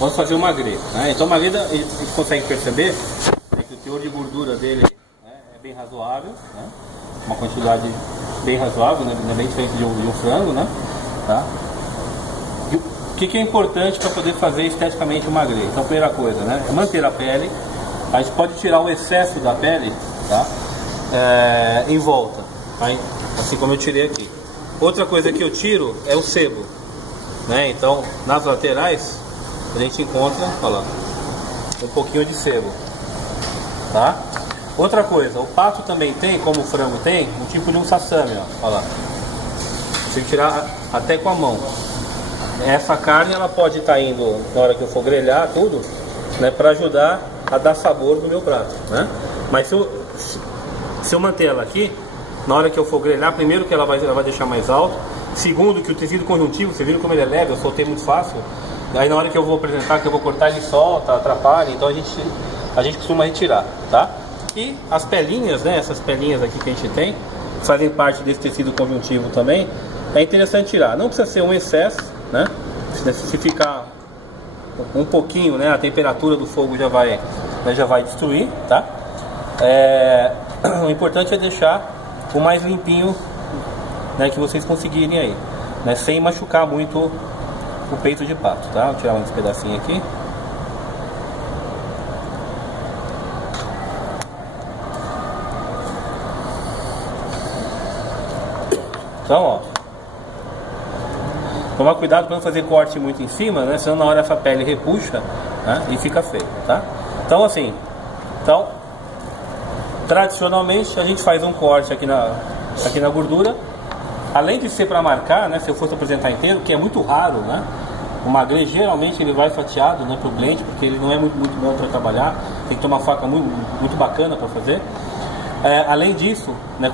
vamos fazer o magre, né? Então o magre a gente consegue perceber, né, que o teor de gordura dele, né, é bem razoável, né? Uma quantidade bem razoável, né? Bem diferente de um frango, né? Tá? E o que é importante para poder fazer esteticamente o magre? Então, a primeira coisa, né, é manter a pele. A gente pode tirar o excesso da pele, tá? Em volta, tá? Assim como eu tirei aqui. Outra coisa que eu tiro é o sebo, né? Então, nas laterais a gente encontra, olha lá, um pouquinho de sebo, tá? Outra coisa, o pato também tem, como o frango tem, um tipo de um sassame, ó, olha lá. Você tirar até com a mão. Essa carne ela pode estar indo na hora que eu for grelhar tudo, né, para ajudar a dar sabor no meu prato, né? Mas se eu manter ela aqui, na hora que eu for grelhar, primeiro que ela vai deixar mais alto, segundo que o tecido conjuntivo, você viu como ele é leve, eu soltei muito fácil. Aí na hora que eu vou apresentar, que eu vou cortar, ele solta, atrapalha, então a gente costuma retirar, tá? E as pelinhas, né, essas pelinhas aqui que a gente tem, fazem parte desse tecido conjuntivo também, é interessante tirar. Não precisa ser um excesso, né? Se ficar um pouquinho, né, a temperatura do fogo já vai destruir, tá? O importante é deixar o mais limpinho, né, que vocês conseguirem aí, né, sem machucar muito o peito de pato, tá? Vou tirar uns pedacinhos aqui. Então, ó, tomar cuidado para não fazer corte muito em cima, né? Senão na hora essa pele repuxa, né, e fica feio, tá? Então assim, tradicionalmente a gente faz um corte aqui na gordura, além de ser para marcar, né? Se eu fosse apresentar inteiro, que é muito raro, né? O magre geralmente ele vai fatiado, né, para o blend, porque ele não é muito bom para trabalhar, tem que tomar uma faca muito bacana para fazer. Além disso, né,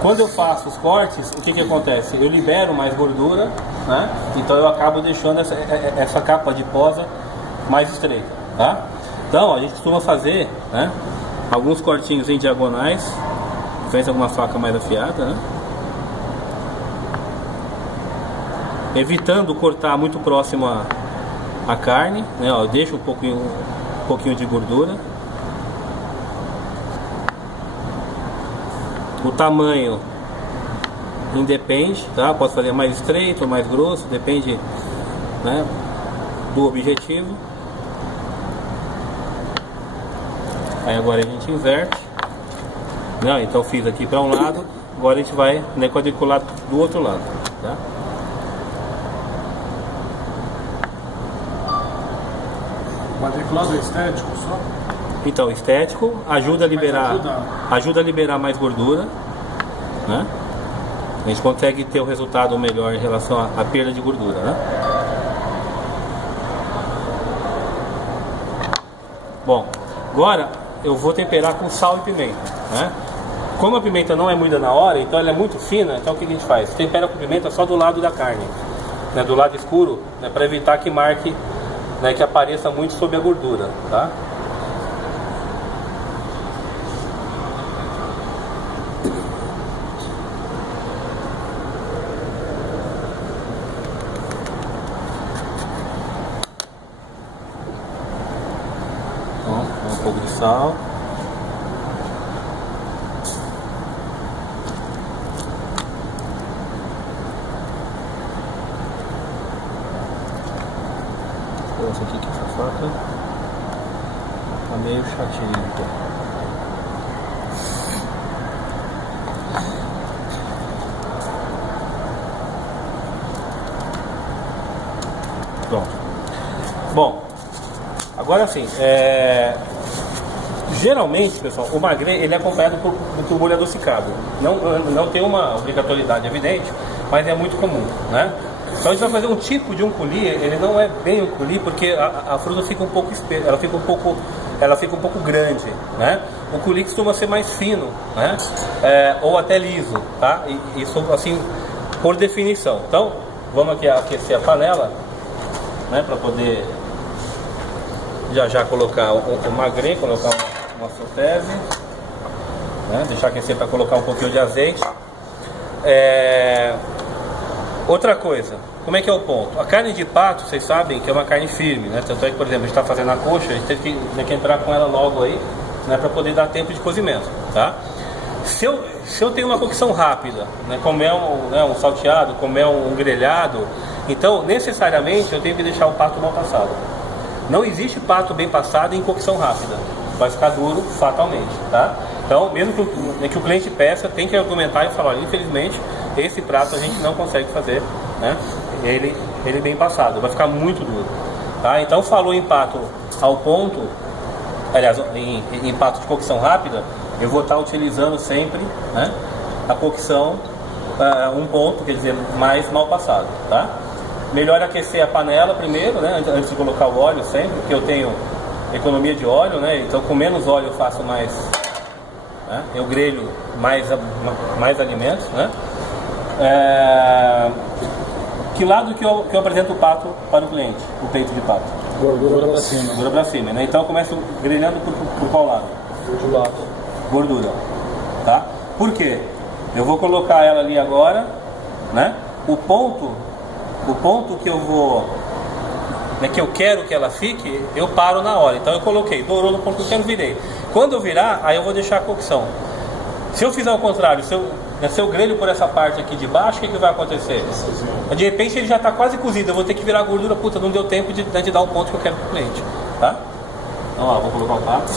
quando eu faço os cortes, o que acontece? Eu libero mais gordura, né? Então eu acabo deixando essa capa adiposa mais estreita, tá? Então a gente costuma fazer, né, alguns cortinhos em diagonais, faz alguma faca mais afiada, né? Evitando cortar muito próximo à carne, né? Ó, eu deixo um pouquinho de gordura. O tamanho independe, tá? Posso fazer mais estreito ou mais grosso, depende, né, do objetivo. Aí agora a gente inverte. Não, então fiz aqui para um lado, agora a gente vai, né, quadricular do outro lado, tá? Quadriculado é estético só? Então, estético ajuda a liberar mais gordura, né? A gente consegue ter o resultado melhor em relação à perda de gordura, né? Bom, agora eu vou temperar com sal e pimenta, né? Como a pimenta não é moída na hora, então ela é muito fina, então o que a gente faz? Tempera com pimenta só do lado da carne, né? Do lado escuro, né? Para evitar que marque, né, que apareça muito sobre a gordura, tá? Um pouco de sal. Essa aqui que essa faca tá meio chatinha. Pronto. Bom, agora sim, geralmente, pessoal, o magre ele é acompanhado por molho adocicado. Não tem uma obrigatoriedade evidente, mas é muito comum, né? Então a gente vai fazer um tipo de um coulis, ele não é bem um coulis porque a fruta fica um pouco espessa, ela fica um pouco grande, né? O coulis costuma ser mais fino, né? Ou até liso, tá? Isso assim por definição. Então vamos aqui aquecer a panela, né? Para poder já colocar o magre, colocar uma sotese, né? Deixar aquecer para colocar um pouquinho de azeite. Outra coisa, como é que é o ponto? A carne de pato, vocês sabem que é uma carne firme, né? Tanto é que, por exemplo, a gente está fazendo a coxa, a gente teve que entrar com ela logo aí, né? Para poder dar tempo de cozimento, tá? Se eu tenho uma cocção rápida, né? Como é um salteado, como é um grelhado, então necessariamente eu tenho que deixar o pato mal passado. Não existe pato bem passado em cocção rápida, vai ficar duro fatalmente, tá? Então, mesmo que o cliente peça, tem que argumentar e falar, olha, infelizmente, esse prato a gente não consegue fazer, né? Ele bem passado, vai ficar muito duro, tá? Então, falou em pato ao ponto, aliás, em pato de cocção rápida, eu vou estar utilizando sempre, né, a cocção um ponto, quer dizer, mais mal passado, tá? Melhor aquecer a panela primeiro, né, antes de colocar o óleo sempre, porque eu tenho economia de óleo, né? Então, com menos óleo eu faço mais, né? Eu grelho mais alimentos, né? Que lado que eu apresento o pato para o cliente? O peito de pato. Gordura pra cima. Gordura para cima, né? Então eu começo grelhando por qual lado? Do lado. Gordura, tá? Por quê? Eu vou colocar ela ali agora, né? O ponto que eu vou, né, que eu quero que ela fique, eu paro na hora. Então eu coloquei, dourou no ponto que eu quero, virei. Quando eu virar, aí eu vou deixar a cocção. Se eu fizer o contrário, se eu grelho por essa parte aqui de baixo, o que vai acontecer? De repente ele já está quase cozido, eu vou ter que virar a gordura, puta, não deu tempo de dar o ponto que eu quero pro cliente, tá? Então, ó, vou colocar o pato.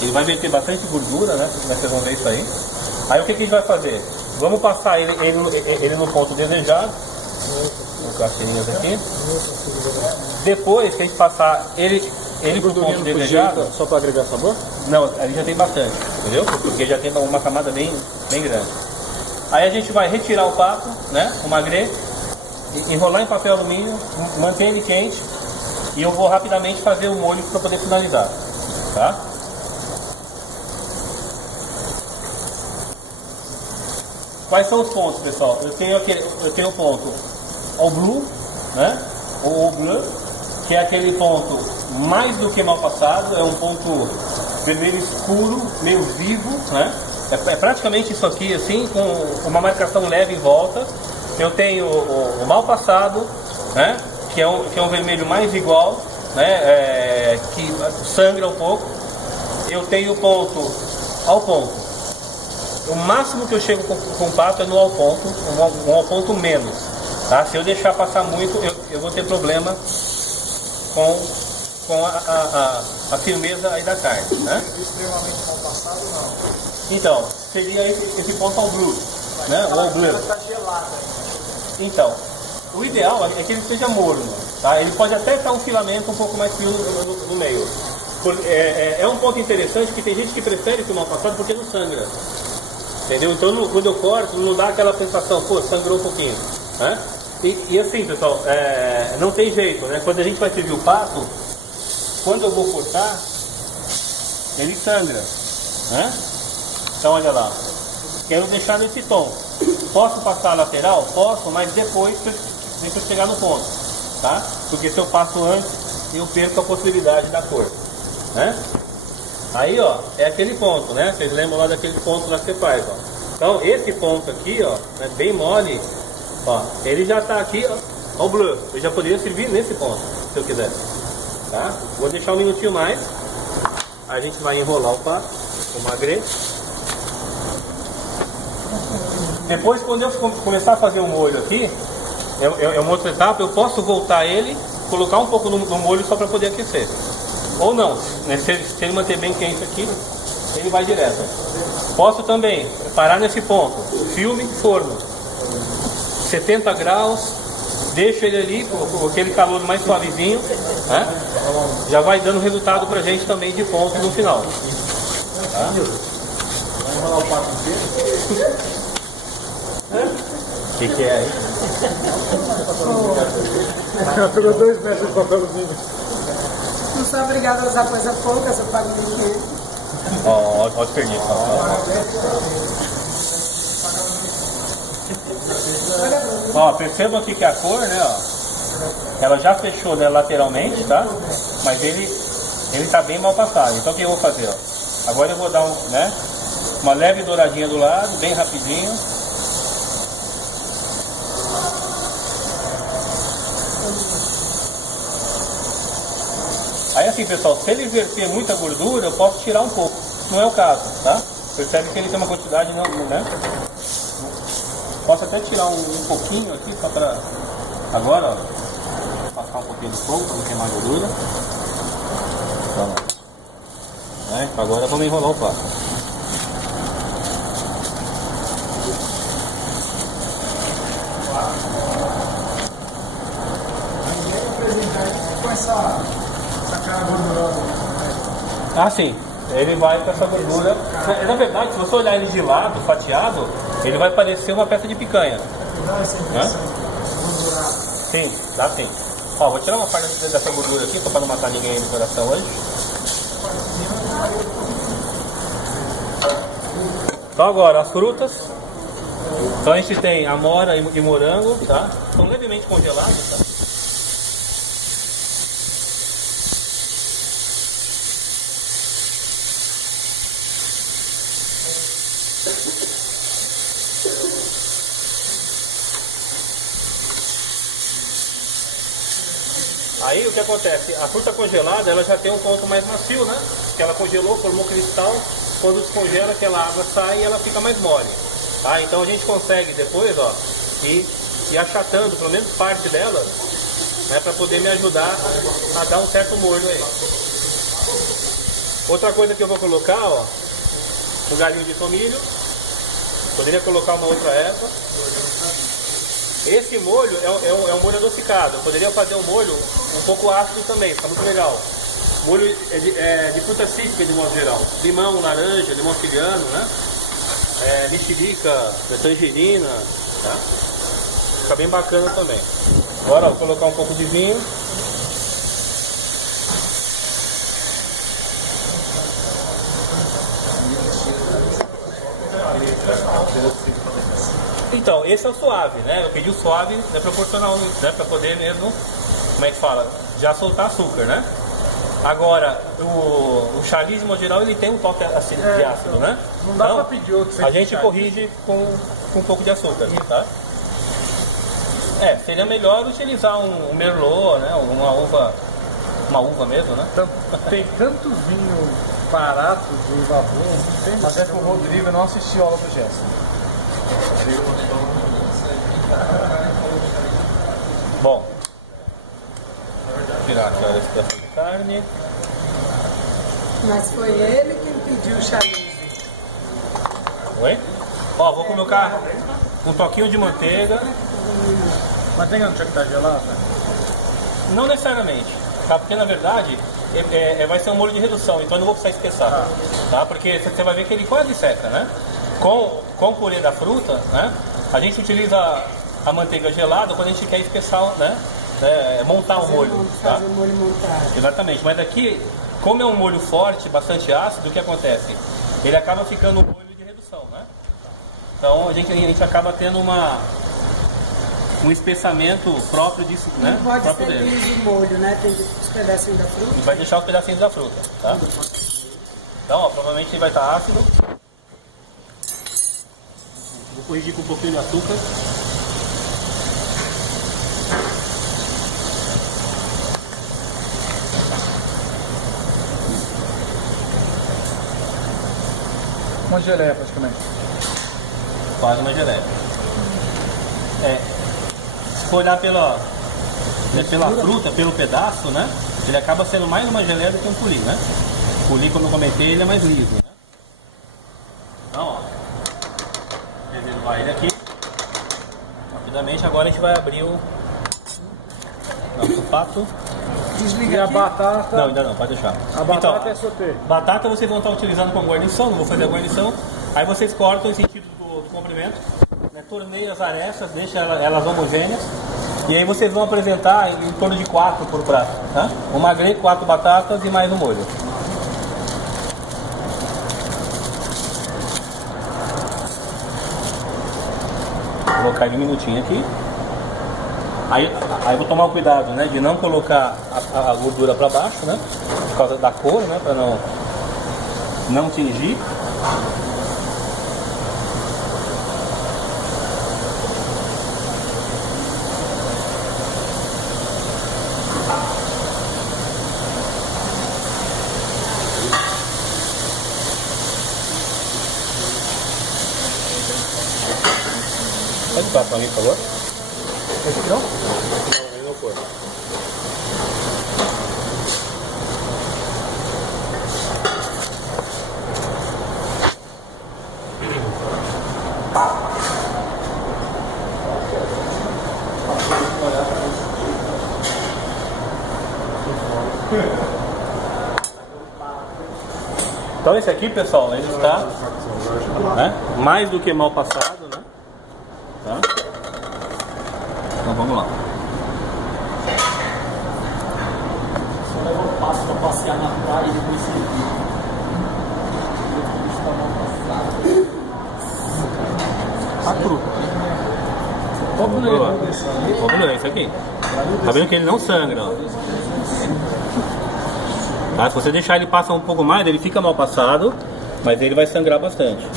Ele vai meter bastante gordura, né? Vocês vão ver isso aí. Aí o que a gente vai fazer? Vamos passar ele no ponto desejado. Vou colocar as tirinhas aqui. Depois que a gente passar ele pro ponto desejado... Só para agregar sabor? Não, ali já tem bastante, entendeu? Porque já tem uma camada bem grande. Aí a gente vai retirar o pato, né? O magre, enrolar em papel alumínio, manter ele quente. E eu vou rapidamente fazer o molho para poder finalizar, tá? Quais são os pontos, pessoal? Eu tenho o ponto au bleu, né? Ou au bleu, que é aquele ponto mais do que mal passado, é um ponto vermelho escuro, meio vivo, né? É praticamente isso aqui, assim, com uma marcação leve em volta. Eu tenho o mal passado, né? Que é um vermelho mais igual, né? Que sangra um pouco. Eu tenho o ponto ao ponto. O máximo que eu chego com o pato é no ao ponto, um ao ponto menos, tá? Se eu deixar passar muito, eu vou ter problema com a firmeza aí da carne, né? Extremamente mal passado, não. Então, seria esse ponto ao blue, né? Ou ao bleu. Está gelada. Então, o ideal é que ele esteja morno, tá? Ele pode até estar um filamento um pouco mais fino no meio. É um ponto interessante que tem gente que prefere esse mal passado porque não sangra. Entendeu? Então quando eu corto, não dá aquela sensação, pô, sangrou um pouquinho, né? E assim, pessoal, não tem jeito, né? Quando a gente vai servir o pato, quando eu vou cortar, ele sangra, né? Então olha lá, quero deixar nesse tom. Posso passar a lateral? Posso, mas depois deixa eu chegar no ponto, tá? Porque se eu passo antes, eu perco a possibilidade da cor, né? Aí, ó, é aquele ponto, né? Vocês lembram lá daquele ponto lá que você faz, ó. Então, esse ponto aqui, ó, é bem mole, ó, ele já tá aqui, ó, o bleu. Eu já poderia servir nesse ponto, se eu quiser, tá? Vou deixar um minutinho mais. A gente vai enrolar o pato, o magre. Depois, quando eu começar a fazer o molho aqui, é uma outra etapa, eu posso voltar ele, colocar um pouco no molho só para poder aquecer. Ou não, né? Se ele manter bem quente aqui, ele vai direto. Posso também parar nesse ponto, filme, forno, 70 graus, deixo ele ali com aquele calor mais suavezinho, né? Já vai dando resultado pra gente também de ponto no final. Tá? Vai enrolar o pato inteiro. O que é aí? Pegou 2 metros de papel alumínio. Não sou obrigada a usar coisa pouca, só pago dinheiro. Ó, o desperdício. Ó, perceba aqui que a cor, né, ó, ela já fechou, né, lateralmente, tá? Mas ele tá bem mal passado. Então o que eu vou fazer, ó? Agora eu vou dar uma leve douradinha do lado, bem rapidinho. Aí assim, pessoal, se ele verter muita gordura, eu posso tirar um pouco. Não é o caso, tá? Percebe que ele tem uma quantidade, não, né? Posso até tirar um pouquinho aqui, só para agora, ó, passar um pouquinho do fogo para não queimar gordura. Pronto. Agora vamos enrolar o pato. Com essa cara gordurosa. Ah, sim. Ele vai com essa gordura. Na verdade, se você olhar ele de lado, fatiado, ele vai parecer uma peça de picanha. Dá essa impressão gordurada. Sim, dá sim. Ó, vou tirar uma parte dessa gordura aqui, só para não matar ninguém aí no coração hoje. Então agora, as frutas. Então a gente tem amora e morango, tá? São levemente congelados, tá? Aí o que acontece? A fruta congelada ela já tem um ponto mais macio, né? Que ela congelou, formou cristal, quando descongela aquela água sai e ela fica mais mole. Tá? Então a gente consegue depois, ó, ir achatando pelo menos parte dela, né, para poder me ajudar a dar um certo molho aí. Outra coisa que eu vou colocar, ó, um galinho de tomilho. Poderia colocar uma outra erva. Esse molho é um molho adocicado. Eu poderia fazer um molho um pouco ácido também, fica muito legal. Molho de fruta cítrica de modo geral. Limão, laranja, limão ciliano, né? Mexerica, tangerina, tá? Fica bem bacana também. Agora, ó, vou colocar um pouco de vinho. Então, esse é o suave, né? Eu pedi o suave, né, proporcional, né, para poder mesmo, como é que fala, já soltar açúcar, né? Agora, o Charlize, de modo geral, ele tem um toque de ácido, né? Não dá então, pra pedir outro. a gente corrige com um pouco de açúcar, tá? Seria melhor utilizar um merlot, né? Uma uva mesmo, né? Tem tantos vinhos baratos de uva boa, não tem. Mas é que o Rodrigo não assistiu a aula do Gerson. Bom, vou tirar aqui esse pedaço de carne. Mas foi ele quem pediu o Charlize. Oi? Ó, vou colocar um toquinho de manteiga. Manteiga não tinha que estar gelada? Não necessariamente, tá? Porque na verdade vai ser um molho de redução, então eu não vou precisar espessar, tá? Porque você vai ver que ele quase seca, né? Com o purê da fruta, né? A gente utiliza a manteiga gelada quando a gente quer espessar, né? Montar o molho, tá? Fazer o molho montado. Exatamente, mas aqui, como é um molho forte, bastante ácido, o que acontece? Ele acaba ficando um molho de redução, né? Então a gente acaba tendo um espessamento próprio disso, né? Não pode próprio ser dele. aqueles de molho, né? Tem os pedacinhos da fruta. Vai deixar os pedacinhos da fruta, tá? Então, ó, provavelmente ele vai estar ácido. Vou corrigir com um pouquinho de açúcar. Uma geleia praticamente. Quase uma geleia. Se for olhar pela fruta, pelo pedaço, né? Ele acaba sendo mais uma geleia do que um pulim, né? O pulim, como eu comentei, ele é mais liso, né? Então, ó. Reservar ele aqui. Rapidamente, agora a gente vai abrir o nosso pato. Desliga E a aqui. batata? Não, ainda não, pode deixar. A batata é sauté. Batata vocês vão estar utilizando como guarnição, não vou fazer a guarnição. Aí vocês cortam em sentido do comprimento, né, torneiam as arestas, deixam elas homogêneas. E aí vocês vão apresentar em torno de 4 por prato, tá? Um magre, 4 batatas e mais um molho. Vou colocar ele um minutinho aqui. Aí eu vou tomar o cuidado, né, de não colocar a gordura para baixo, né, por causa da cor, né, para não tingir. prato pra mim, por favor? Esse não? Não, ele não foi. Então esse aqui, pessoal, ele está, né, mais do que mal passado, né? Tá? Então vamos lá. Só leva um passo para passear na praia e depois servir. Tá cru. Vamos ver isso aqui. Tá vendo que ele não sangra, ó. Tá? Se você deixar ele passar um pouco mais, ele fica mal passado, mas ele vai sangrar bastante.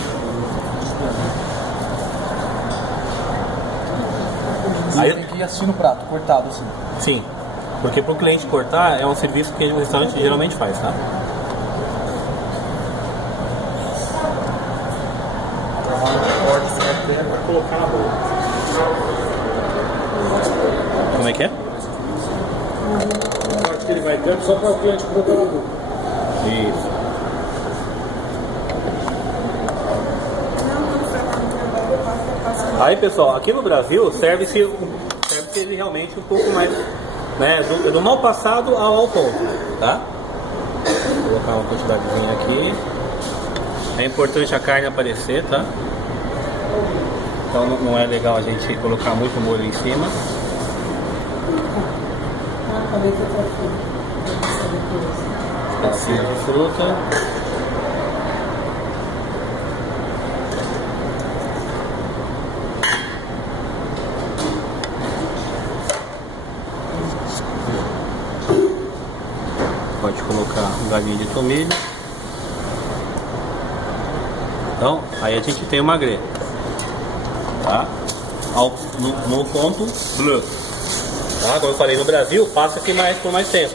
Aí tem que ir assim no prato, cortado assim. Sim, porque para o cliente cortar é um serviço que o restaurante geralmente faz, tá? Vai colocar na boca. Como é que é? O corte que ele vai dando só para o cliente colocar na boca. Isso. Aí, pessoal, aqui no Brasil serve-se ele realmente um pouco mais, né, do mal passado ao ponto, tá? Vou colocar uma quantidadezinha aqui. É importante a carne aparecer, tá? Então não é legal a gente colocar muito molho em cima. Pedacinho de fruta. Pode colocar um galinho de tomilho. Então, aí a gente tem o magret, tá? No ponto bleu, tá? Como eu falei, no Brasil passa-se por mais tempo.